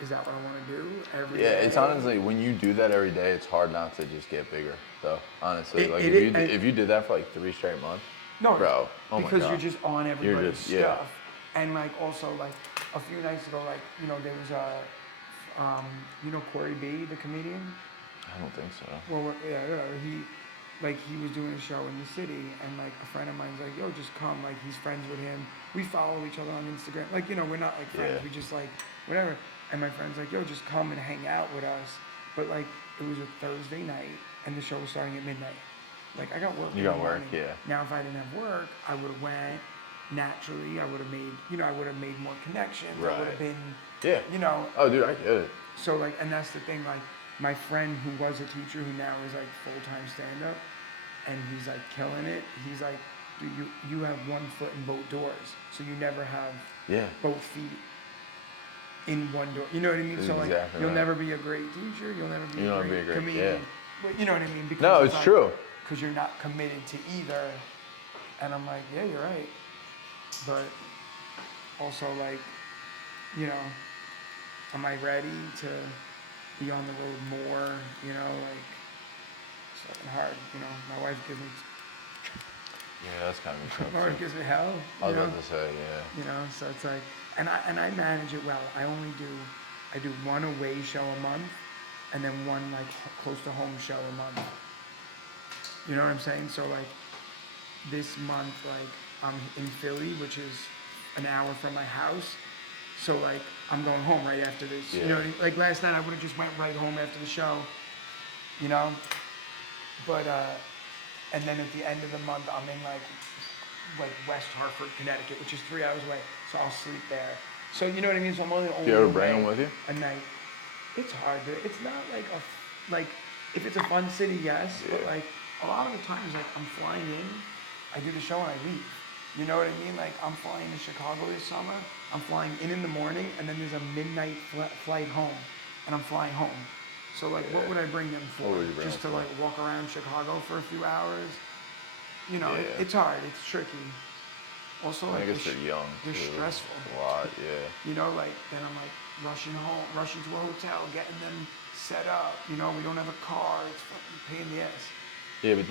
is that what I want to do every day? Yeah, it's honestly when you do that every day, it's hard not to just get bigger. Though honestly, like if you did that for like 3 straight months, No, bro, oh my because God. you're just on everybody's just- stuff. And like also like a few nights ago, like there was Corey B, the comedian. I don't think so. Well, yeah, he was doing a show in the city, and like a friend of mine's like, yo, just come. Like he's friends with him. We follow each other on Instagram. Like we're not like friends. Yeah. We just like whatever. And my friend's like, yo, just come and hang out with us. But like it was a Thursday night, and the show was starting at midnight. Like I got work. You in the got work, morning. yeah. Now if I didn't have work, I would have went. Naturally, I would have made, I would have made more connections. I would have Right. been, Yeah. Oh, dude, I get it. So like, and that's the thing, like my friend who was a teacher who now is like full-time stand-up, and he's like killing it. He's like, dude, you have one foot in both doors, so you never have both feet in one door. You know what I mean? So like, Exactly you'll right. never be a great teacher. You'll never be a great comedian. But you know what I mean? Because No, it's like, true. Because you're not committed to either. And I'm like, yeah, you're right. But also like, am I ready to be on the road more? Like it's fucking hard. My wife gives me Yeah, that's kind of tough. my wife gives me hell. I was about to say, yeah. So it's like, and I manage it well. I do one away show a month, and then one like close to home show a month. You know what I'm saying? So like this month, like I'm in Philly, which is an hour from my house. So like I'm going home right after this. Yeah. You know what I mean? Like last night I would have just went right home after the show. But and then at the end of the month I'm in like West Hartford, Connecticut, which is 3 hours away. So I'll sleep there. So you know what I mean? So I'm only Do you ever away bring them with you? a night. It's hard. It's not like like if it's a fun city, yes. But like a lot of the times, like I'm flying in, I do the show and I leave. You know what I mean? Like I'm flying to Chicago this summer. I'm flying in the morning, and then there's a midnight flight home, and I'm flying home. So like, what would I bring them for? What would you bring Just to them for? like walk around Chicago for a few hours. You know, Yeah. it's hard. It's tricky. Also, I like guess they're young. they're too. stressful. A lot, yeah. You know, like then I'm like rushing home, rushing to a hotel, getting them set up. You know, we don't have a car. It's fucking pain in the ass. Yeah, but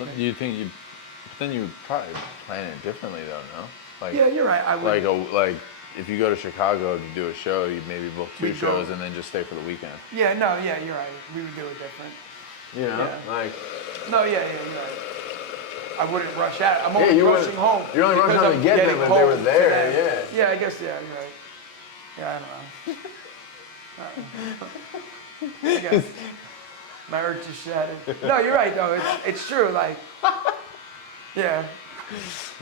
then you would probably plan it differently though, no? Like, Yeah, you're right. I would. like if you go to Chicago to do a show, you maybe book 2 We'd go- shows and then just stay for the weekend. Yeah, no, yeah, you're right. We would do it different. You know, Yeah. like No, yeah, you're right. I wouldn't rush out. I'm Yeah, only you rushing wouldn't- home. you're only rushing because home to I'm get getting them if they were home there, today. yeah. Yeah, I guess, yeah, you're right. Yeah, I don't know. I guess. My urge is shattered. No, you're right, though. It's true. Like, yeah.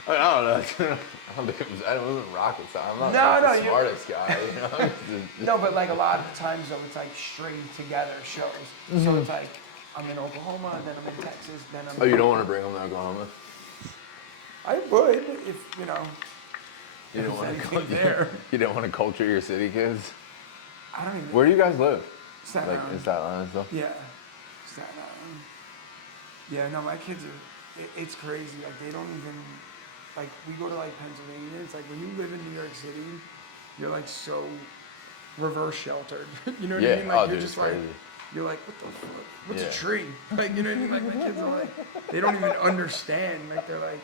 I don't know. I wasn't rocket science. I'm not No, like no, the you- smartest guy. You know? No, but like a lot of the times, though, it's like stringed together shows. So it's like, I'm in Oklahoma, then I'm in Texas, then I'm Oh, you don't want to bring them to Oklahoma? I would, if, you know. You don't If want anything to there. You don't want to culture your city kids. I don't even. Where do you guys live? Staten Like Island. in Staten Island and stuff? Yeah. Staten Island. Yeah, no, my kids are, it's crazy. Like, they don't even, like, we go to, like, Pennsylvania. It's like, when you live in New York City, you're, like, so reverse sheltered. You know what I Yeah. mean? Like, Oh, you're dude, just it's crazy. like, you're like, what the fuck? What's Yeah. a tree? Like, you know what I mean? Like, my kids are like, they don't even understand. Like, they're like,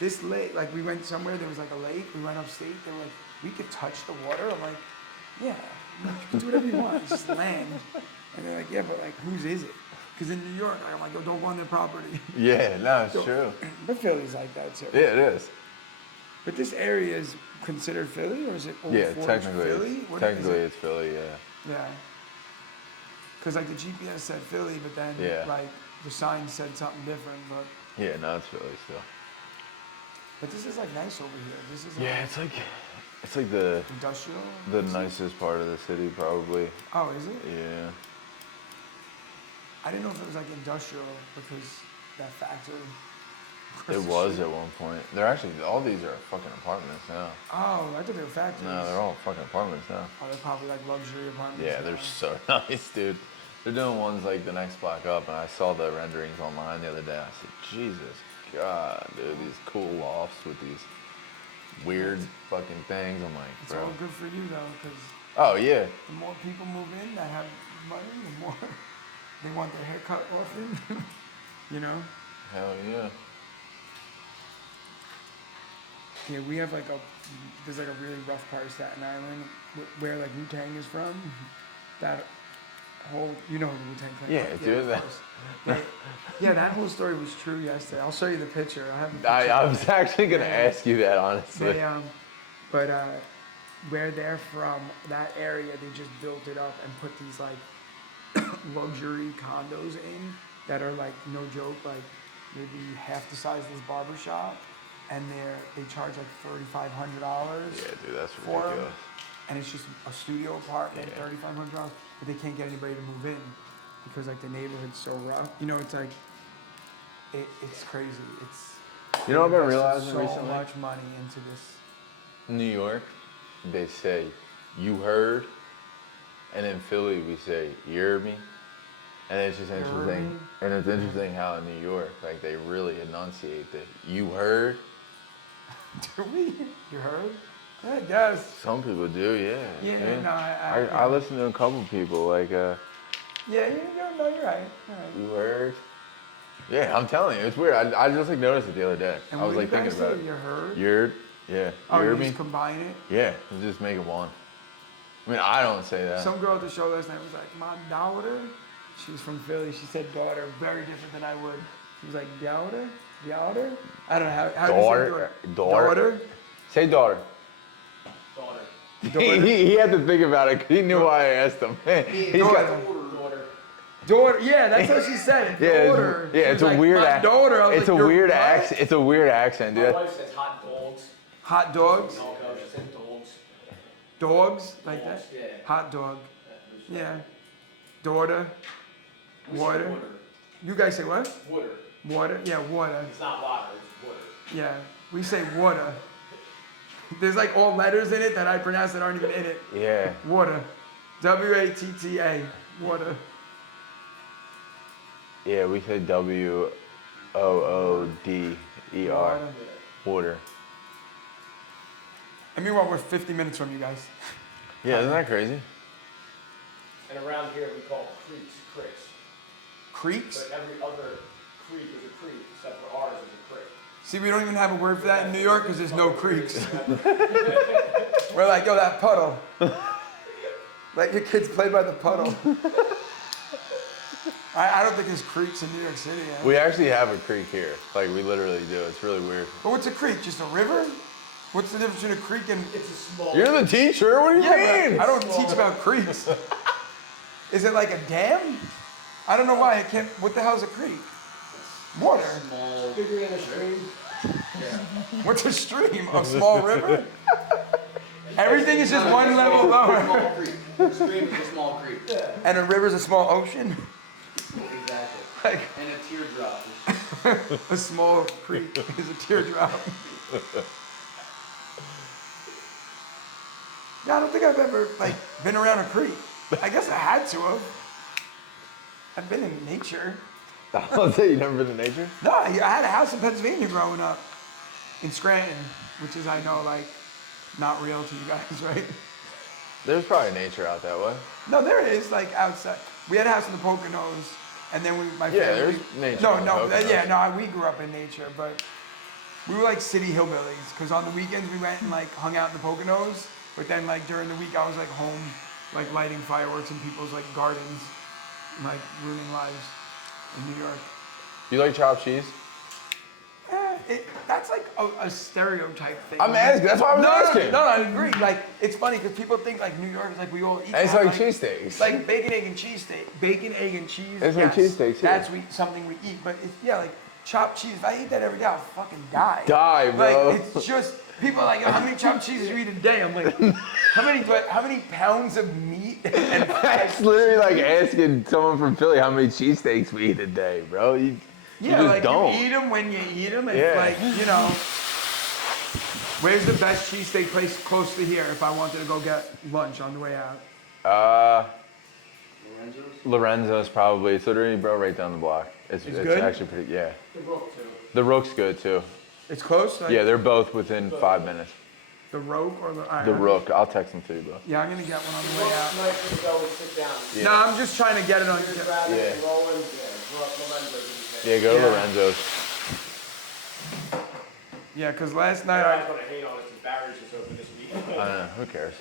this lake, like, we went somewhere, there was, like, a lake. We went upstate. They were like, we could touch the water. I'm like, yeah, you can do whatever you want. It's just land. And they're like, yeah, but, like, whose is it? Because in New York, I'm like, yo, don't go on their property. Yeah, no, it's So- true. But Philly's like that, too. Yeah, it is. But this area is considered Philly, or is it Old Yeah, Forge technically, Philly? it's, What is technically it? it's Philly. Yeah. Yeah. Because, like, the GPS said Philly, but then, Yeah. like, the sign said something different. Yeah, no, it's Philly still. But this is, like, nice over here. This is, Yeah, like, it's like the industrial. nicest part of the city probably. Oh, is it? Yeah. I didn't know if it was, like, industrial because that factory. It was at one point. They're actually all these are fucking apartments now. Oh, I thought they were factories. No, they're all fucking apartments now. Oh, they're probably, like, luxury apartments. Yeah, they're so nice, dude. They're doing ones like the next block up, and I saw the renderings online the other day. I said, Jesus God, dude, these cool lofts with these weird fucking things. I'm like, It's bro. all good for you, though, because Oh yeah. the more people move in that have money, the more they want their hair cut often. You know? Hell yeah. Yeah, we have like there's like a really rough part of Staten Island where like Wu-Tang is from. That whole, you know who Wu-Tang Clan. Yeah, right? dude, of that- course. Yeah, that whole story was true yesterday. I'll show you the picture. I have the picture. I was actually gonna ask you that honestly. They, but where they're from, that area, they just built it up and put these like luxury condos in that are like no joke, like maybe half the size of this barber shop, and they charge like $3,500. Yeah, dude, that's for 'em. ridiculous. And it's just a studio apartment, Yeah. $3,500, but they can't get anybody to move in because like the neighborhood's so rough. You know, it's like it's crazy. It's You know what I've been they invested realizing so recently? much money into this. In New York, they say, "You heard," and in Philly we say, "You heard me," and it's just heard interesting. me? And it's interesting how in New York, like they really enunciate the "you heard." Do we? You heard? I guess. Some people do, yeah. Yeah, no, I listen to a couple people like, Yeah, you're right. You're right. "You heard." Yeah, I'm telling you, it's weird. I just like noticed it the other day. And I was what like do you thinking guys about say? it. You heard? You heard? Yeah. Oh, You you heard me? just combine it? Yeah, just make it one. I mean, I don't say that. Some girl at the show last night was like, my daughter. She was from Philly. She said daughter, very different than I would. She was like, daughter? Daughter? I don't know how Daughter? do you say Daughter? Daughter? Say daughter. Daughter. He had to think about it 'cause he knew why I asked him. He's got, Daughter. Daughter, yeah, that's how she said it. yeah, Daughter. it's, yeah, She it's was a like, weird my accent. daughter. I was It's like, a "You're weird what?" accent. It's a weird accent, My dude. wife says hot dogs. Hot dogs? Oh, God, she said dogs. Dogs like Dogs, that. yeah. Hot dog. Yeah. Yeah. Daughter. We say Water. You guys say what? Water. Water. Yeah, water. It's not water, it's water. Yeah, we say water. There's like all letters in it that I pronounce that aren't even in it. Yeah. Water. W-A-T-T-A. Water. Yeah, we say W-O-O-D-E-R. Water. Water. And meanwhile, we're 50 minutes from you guys. Yeah, isn't that crazy? And around here we call creeks, cricks. Creeks? But every other creek is a creek, except for ours is a crick. See, we don't even have a word for that in New York because there's no creeks. We're like, yo, that puddle. Let your kids play by the puddle. I don't think there's creeks in New York City. We actually have a creek here. Like, we literally do. It's really weird. But what's a creek? Just a river? What's the difference between a creek and... It's a small You're the teacher? What do you Yeah, mean? but I don't teach about creeks. Is it like a dam? I don't know why I can't... What the hell is a creek? Water. small, bigger than a stream. What's a stream? A small river? Everything is just one level lower. Small creek. A stream is a small creek. Yeah. And a river's a small ocean? Exactly. Like And a teardrop. a small creek is a teardrop. Yeah, I don't think I've ever like been around a creek. I guess I had to have. I've been in nature. I'll say you never been to nature? No, I had a house in Pennsylvania growing up, in Scranton, which is I know like not real to you guys, right? There's probably nature out that way. No, there is like outside. We had a house in the Poconos, and then my family. Yeah, there's nature No, in the no, Poconos. yeah, no. We grew up in nature, but we were like city hillbillies. Cause on the weekends we went and like hung out in the Poconos, but then like during the week I was like home, like lighting fireworks in people's like gardens, and, like ruining lives in New York. You like chopped cheese? That's like a stereotype thing. I'm asking. That's why I was asking. No, I agree. Like, it's funny because people think like New York is like we all eat. It's that, like cheesesteaks. It's like bacon, egg, and cheesesteak. Bacon, egg, and cheese. It's like cheesesteaks, yeah. That's something we eat. But it's, yeah, like chopped cheese. If I eat that every day, I'll fucking die. Die, bro. Like it's just people are like, how many chopped cheeses you eat a day? I'm like, how many pounds of meat and That's literally like asking someone from Philly how many cheesesteaks we eat a day, bro. You yeah, just like don't. you eat them when you eat them. It's Yeah. like, you know, where's the best cheesesteak place close to here if I wanted to go get lunch on the way out? Lorenzo's probably. It's literally, bro, right down the block. It's good? actually pretty, yeah. The rope too. The Rook's good too. It's close? Like Yeah, they're both within 5 minutes. the Rogue or the... all right, The I'm- Rook, I'll text them to you, bro. Yeah, I'm going to get one on the way Rope out. night to go and sit down. Yeah. No, I'm just trying to get it on... You're grabbing Yeah. and rolling. Yeah, Lorenzo's. Yeah, go to Yeah. Lorenzo's. Yeah, because last night I'm gonna hate on it because Barry's just open this week. I don't know, who cares?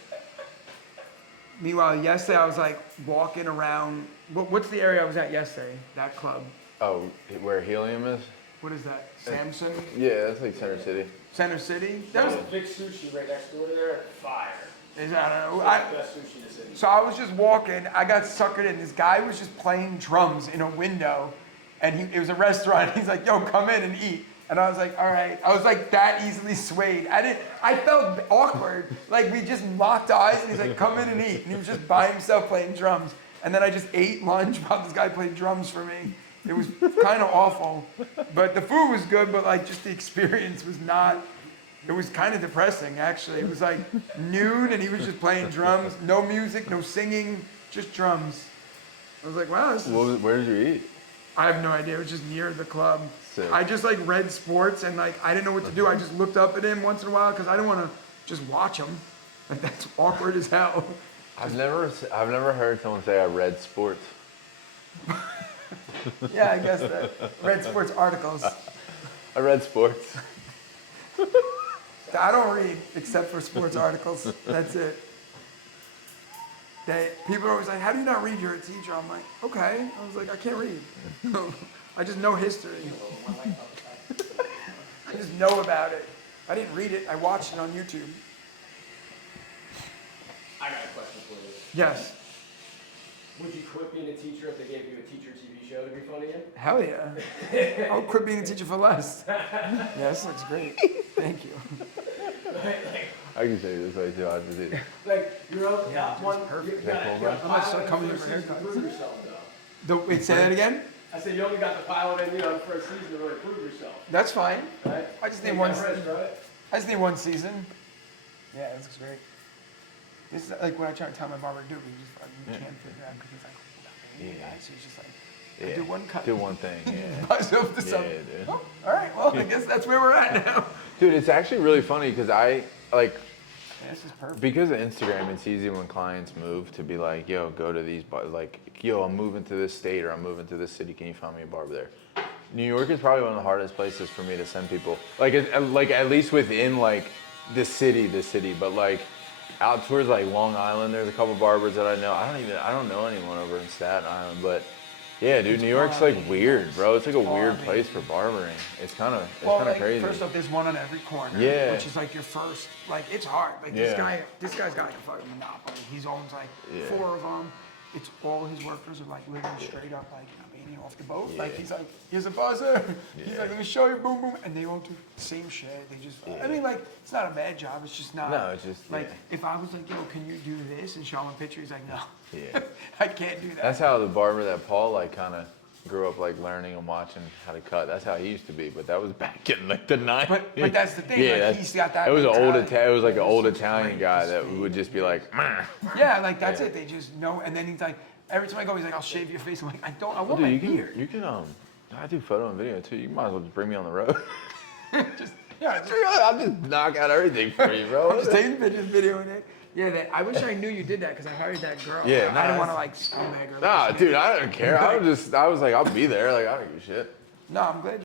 Meanwhile, yesterday I was like walking around... What's the area I was at yesterday? That club. Oh, where Helium is? What is that? Samson? Yeah, that's like Center City. Center City? That There's was... a big sushi right next door to there. Fire. Is that... It's I, the best sushi in the city. So I was just walking, I got suckered in. This guy was just playing drums in a window, and it was a restaurant. He's like, yo, come in and eat. And I was like, all right. I was like that easily swayed. I felt awkward. Like we just locked eyes, and he's like, come in and eat. And he was just by himself playing drums. And then I just ate lunch while this guy played drums for me. It was kind of awful. But the food was good, but like just the experience was not... It was kind of depressing, actually. It was like noon, and he was just playing drums. No music, no singing, just drums. I was like, wow, this is... Where did you eat? I have no idea. It was just near the club. Sick. I just like read sports, and like I didn't know what to do. I just looked up at him once in a while because I didn't want to just watch him. Like that's awkward as hell. I've never heard someone say I read sports. Yeah, I guess that. Read sports articles. I read sports. I don't read except for sports articles. That's it. People are always like, how do you not read? You're a teacher. I'm like, okay. I was like, I can't read. I just know history. I just know about it. I didn't read it. I watched it on YouTube. I got a question for you. Yes. Would you quit being a teacher if they gave you a teacher TV show to be funny in? Hell yeah. I would quit being a teacher for less. Yeah, this looks great. Thank you. I can say this way too. I just did. Like, you know, Yeah, got one. it's perfect. You got, Cool, you bro? got I'm gonna pilot start in coming the here for first season to haircuts. prove yourself, though. Wait, say that again? I said you only got the pilot in, you know, first season to really prove yourself, That's fine. right? I just Take need one. that risk, right? I just need one season. Yeah, this looks great. This is like what I try to tell my barber to do. He just fucking can't figure out because he's like, Yeah. so he's just like, Yeah. do one cut. Do one thing. Yeah. Myself to Yeah, something. dude. Oh, all right. Well, I guess that's where we're at now. Dude, it's actually really funny because I like. Yeah, this is perfect. Because of Instagram, it's easy when clients move to be like, yo, go to these, like, yo, I'm moving to this state or I'm moving to this city. Can you find me a barber there? New York is probably one of the hardest places for me to send people. Like at least within like the city, but like out towards like Long Island, there's a couple barbers that I know. I don't know anyone over in Staten Island, but yeah, dude, New York's like weird, bro. It's like a weird place for barbering. It's kind of Like, crazy. first off, there's one on every corner. Yeah. Which is like your first. Like it's hard. Like Yeah. this guy's got like a fucking monopoly. He owns like Yeah. 4 of them. It's all his workers are like living straight up like off the boat. Like Yeah. he's like, here's a buzzer. He's Yeah. like, let me show you, boom, boom, and they all do the same shit. They just. I mean, like it's not a bad job. It's just not. No, it's just, like yeah. if I was like, yo, can you do this and show him a picture? He's like, no. Yeah. I can't do that. That's how the barber that Paul like kind of grew up like learning and watching how to cut. That's how he used to be, but that was back in like the 90s. But that's the thing, like, that's- he's got that It was an old mentality. It was like an old It's Italian great guy to that see. would just be like, "Meh." Yeah, like that's Yeah. it. They just know, and then he's like, every time I go, he's like, I'll shave your face. I'm like, I don't. I Well, want dude, my you can beard. you can I do photo and video too. You might as well just bring me on the road. Just, yeah, just, I'll just knock out everything for you, bro. I'm just taking pictures, videoing it. Yeah, I wish I knew you did that because I hired that girl. Yeah, I nah, didn't want to that's- like scumbag her. Nah, dude, I don't care. I was like, I'll be there. Like, I don't give a shit. No, I'm glad.